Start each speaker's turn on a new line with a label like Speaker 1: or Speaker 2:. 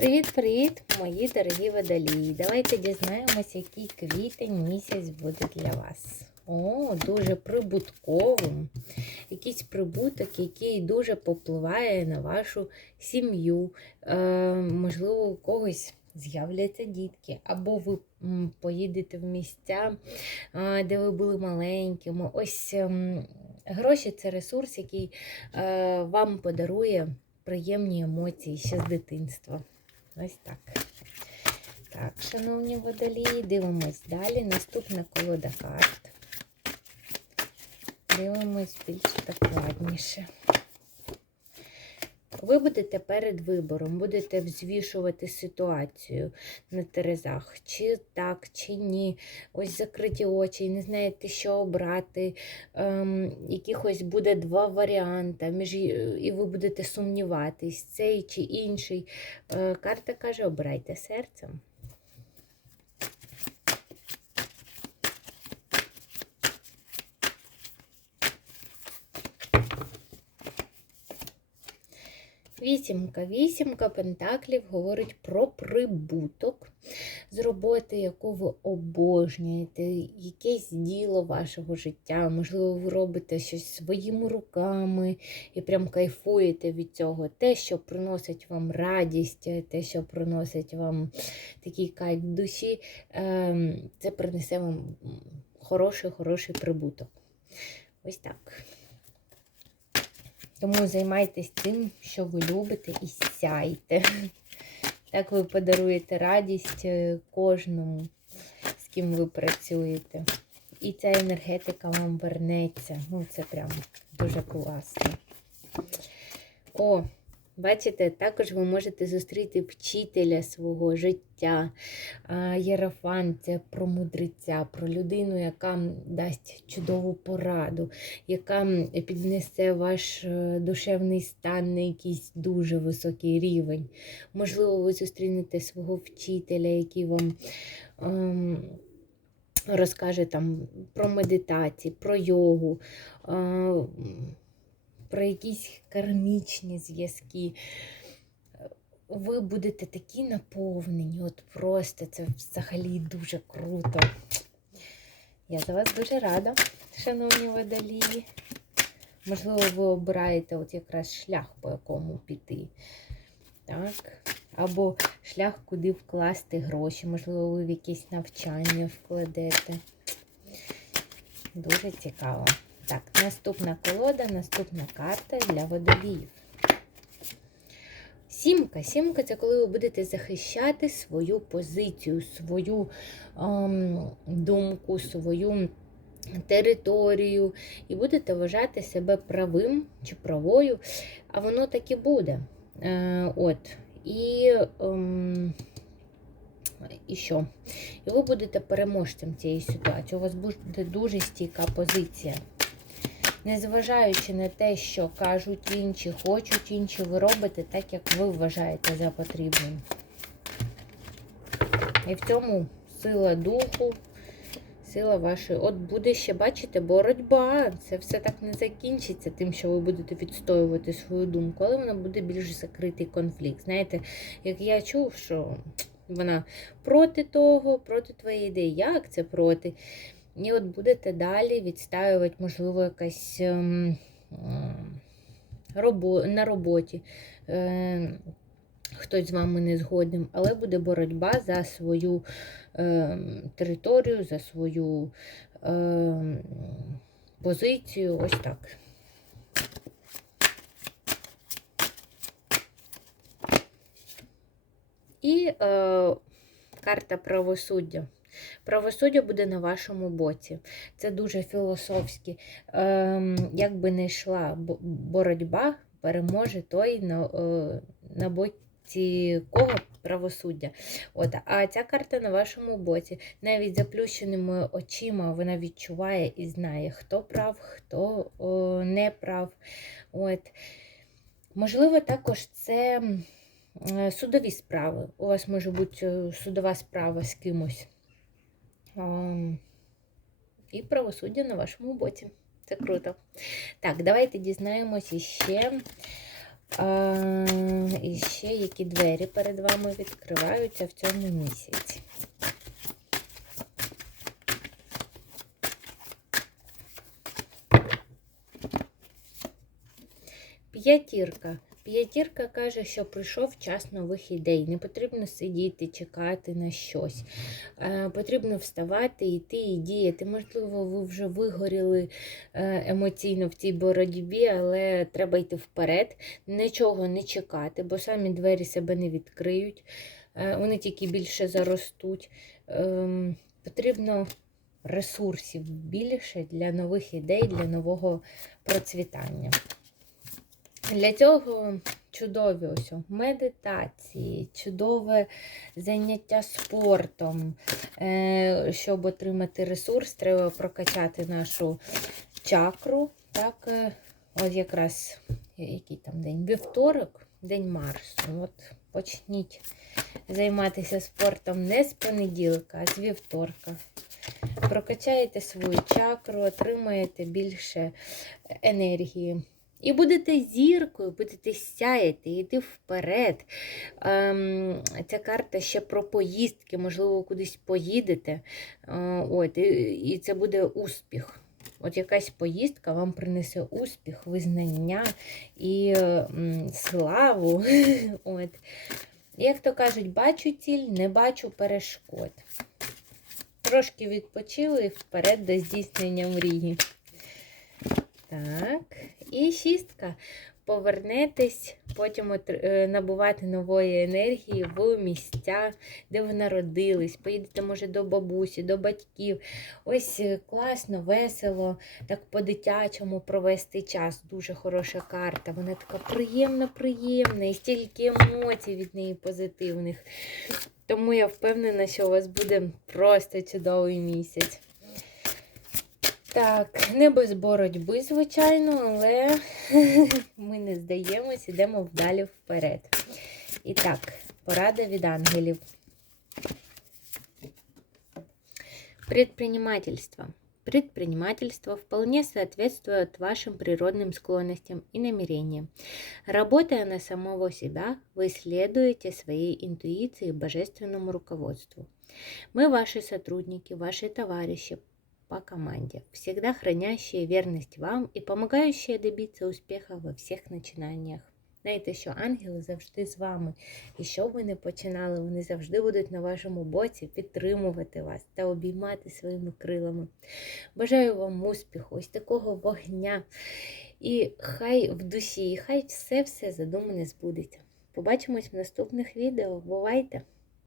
Speaker 1: Привіт-привіт, мої дорогі водолії! Давайте дізнаємося, який квітень місяць буде для вас. О, дуже прибутковим. Якийсь прибуток, який дуже попливає на вашу сім'ю. Е, Можливо, у когось з'являться дітки, або ви поїдете в місця, е, де ви були маленькими. Ось ем, гроші це ресурс, який е, вам подарує приємні емоції ще з дитинства. Ось так. Так, шановні водолії, дивимось далі. Наступна колода карт. Дивимось більш докладніше. Ви будете перед вибором, будете взвішувати ситуацію на терезах, чи так, чи ні. Ось закриті очі, не знаєте, що обрати. Ем, якихось буде два варіанти, між, і ви будете сумніватись, цей чи інший. Е, карта каже, обирайте серцем. Вісімка. Вісімка пентаклів говорить про прибуток з роботи, яку ви обожнюєте, якесь діло вашого життя. Можливо, ви робите щось своїми руками і прям кайфуєте від цього. Те, що приносить вам радість, те, що приносить вам такий кайф в душі, ем, це принесе вам хороший, хороший прибуток. Ось так. Тому займайтесь тим, що ви любите, і сяйте. Так ви подаруєте радість е, кожному, з ким ви працюєте. І ця енергетика вам вернеться. Ну, це прям дуже класно. О, бачите, також ви можете зустріти вчителя свого життя. Єрафан це про мудреця, про людину, яка дасть чудову пораду, яка піднесе ваш е, душевний стан на якийсь дуже високий рівень. Можливо, ви зустрінете свого вчителя, який вам. Ем, Розкаже там про медитації, про йогу, про якісь кармічні зв'язки ви будете такі наповнені. От просто це взагалі дуже круто. Я за вас дуже рада, шановні водолії. Можливо, ви обираєте от якраз шлях, по якому піти. Так. Або шлях, куди вкласти гроші. Можливо, ви в якесь навчання вкладете. Дуже цікаво. Так, наступна колода, наступна карта для водоліїв. Сімка. Сімка це коли ви будете захищати свою позицію, свою ем, думку, свою територію і будете вважати себе правим чи правою, а воно так і буде. Е, от. І ем, і що? І ви будете переможцем цієї ситуації. У вас буде дуже стійка позиція. Незважаючи на те, що кажуть інші, хочуть інші, ви робите так, як ви вважаєте за потрібним. І в цьому сила духу, сила вашої. От буде ще, бачите, боротьба. Це все так не закінчиться, тим, що ви будете відстоювати свою думку, але вона буде більш закритий конфлікт. Знаєте, як я чув, що вона проти того, проти твоєї ідеї. Як це проти? І от будете далі відстаювати, можливо, якась ем, робо, на роботі. Е, Хтось з вами не згоден, але буде боротьба за свою е, територію, за свою е, позицію. Ось так. І е, карта правосуддя. Правосуддя буде на вашому боці. Це дуже філософськи. Ем, Як би не йшла боротьба, переможе той на е, на боці кого правосуддя. От, А ця карта на вашому боці. Навіть заплющеними очима вона відчуває і знає, хто прав, хто о, не прав. От. Можливо, також це судові справи. У вас може бути е, судова справа з кимось. І правосуддя на вашому боці. Це круто. Так, давайте дізнаємося ще А, і які двері перед вами відкриваються в цьому місяці. П'ятірка. П'ятірка каже, що прийшов час нових ідей. Не потрібно сидіти, чекати на щось. Е, Потрібно вставати, йти і діяти. Можливо, ви вже вигоріли е, емоційно в цій боротьбі, але треба йти вперед, нічого не чекати, бо самі двері себе не відкриють, Е, вони тільки більше заростуть. Ем, Потрібно ресурсів більше для нових ідей, для нового процвітання. Для цього чудові ось медитації, чудове заняття спортом. Е, Щоб отримати ресурс, треба прокачати нашу чакру. Так, е, от якраз який там день? Вівторок, день Марсу. От почніть займатися спортом не з понеділка, а з вівторка. Прокачаєте свою чакру, отримаєте більше енергії. І будете зіркою, будете сяяти, йти вперед. Ем, ця карта ще про поїздки, можливо, кудись поїдете. Е, от, і, і це буде успіх. От якась поїздка вам принесе успіх, визнання і м, славу. От. Як то кажуть, бачу ціль, не бачу перешкод. Трошки відпочили вперед до здійснення мрії. Так, і шістка. Повернетесь, потім е, набувати нової енергії в місця, де ви народились. Поїдете, може, до бабусі, до батьків. Ось е, класно, весело, так по-дитячому провести час. Дуже хороша карта. Вона така приємна, приємна, і стільки емоцій від неї позитивних. Тому я впевнена, що у вас буде просто чудовий місяць. Так, не без боротьби, звичайно, але ми не здаємось, ідемо вдалі вперед. І так, порада від ангелів. Предпринимательство. Предпринимательство вполне соответствует вашим природным склонностям и намерениям. Работая на самого себя, вы следуете своей интуиции и божественному руководству. Мы ваши сотрудники, ваши товарищи по команде, всегда хранящие верность вам и помогающие добиться успеха во всіх начинаниях. Знаєте, що ангели завжди з вами. І що б ви не починали, вони завжди будуть на вашому боці підтримувати вас та обіймати своїми крилами. Бажаю вам успіху, ось такого вогня. І хай в душі, і хай все-все задумане збудеться. Побачимось в наступних відео. Бувайте!